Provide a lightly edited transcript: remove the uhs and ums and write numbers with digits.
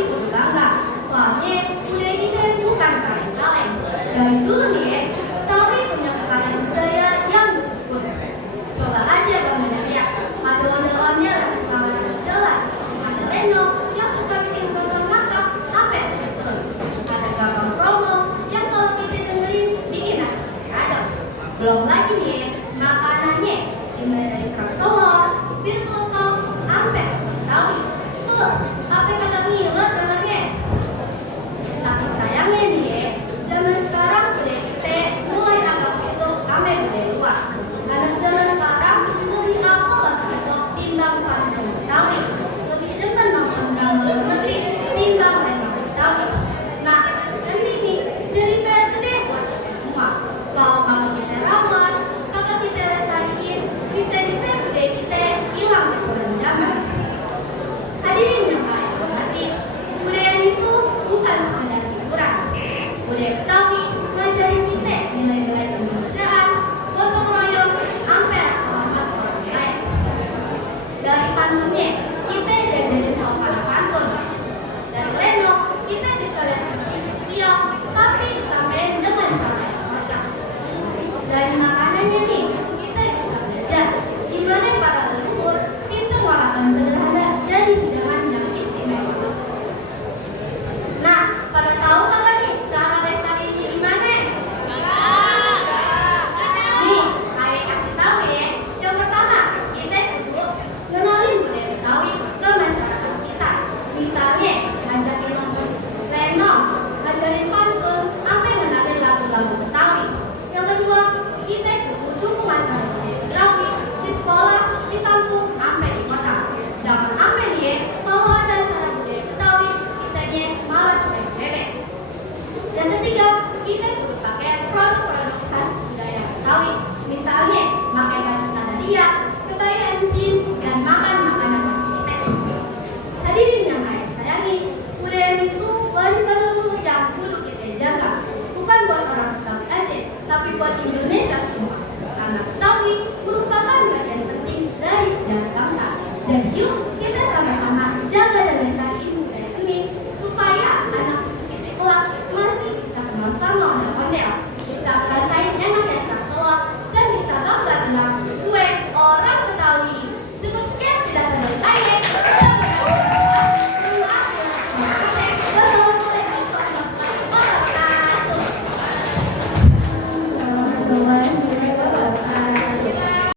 Betawi pun bangga. Soalnya budaya kita bukan kaleng-kaleng. Dari dulu nih ya, Betawi punya kekayaan budaya yang mumpuni. Coba aja bangun lihat, ada ondel-ondel yang suka jalan, ada lenong yang suka bikin program ngakak, sampai betul. Ada gampang promo yang kalau kita dengerin bikin ada. Belum lagi nih makanannya, dimulai dari kerak telur, bir potong, sampai soto Betawi. Tuh, sampai kata ngiler dengernya. Tapi sayangnya nih ya, zaman sekarang budaya kita mulai agak itu rame budaya luar. Karena zaman sekarang lebih apa lah timbang kampung Betawi, lebih demen nonton drama luar negeri timbang lenong Betawi. Nah, ini nih jadi PR gede buat kita semua. Kalau kagak kita rawat, kagak kita lestariin, bisa-bisa budaya kita hilang di bulan zaman. Hadirin yang baik hati, budaya itu bukan sekedar hiburan. Budaya Betawi ngajarin kita nilai-nilai kemanusiaan, gotong royong, sampai hormat orang lain. Dari pantunnya, kita diajarin sopan santun. Dari lenong, kita bisa lihat sosial, tapi disampaikan dengan cara yang kocak. Dari makanannya nih, kita bisa belajar gimana para leluhur pintu makanan sederhana jadi hidangan yang istimewa. Nah, pada tahu kagak nih cara lestariin ini gimana? Nih, saya kasih tahu ya. Yang pertama, kita dulu kenalin budaya Betawi ke masyarakat kita. Misalnya, ngajakin nonton lenong, ngajarin pantun, sampai ngenalin lagu-lagu Betawi. Yang kedua, kita dulu dukung acara budaya Betawi di sekolah, di kampung, sampai di kota. Jangan sampai nih ya, kalau ada acara budaya Betawi, kitanya malah cewek-cewek. Yang ketiga, kita perlu pakai produk-produk khas budaya Betawi. Misalnya, pakai baju sadaria, kebaya encim, dan makan makanan khas kita. Hadirin yang saya sayangi, budaya itu warisan leluhur yang kudu kita jaga. Bukan buat orang Betawi aja, tapi buat Indonesia semua. Karena Betawi merupakan bagian penting dari sejarah bangsa. Dan yuk kita sama-sama jaga dan lestariin budaya ini supaya anak cucu kita kelak masih bisa kenal sama ondel-ondel, bisa ngerasain enaknya kerak telur, dan bisa bangga bilang gue orang Betawi. Cukup sekian tidak terlalu banyak. Wassalamualaikum warahmatullahi wabarakatuh.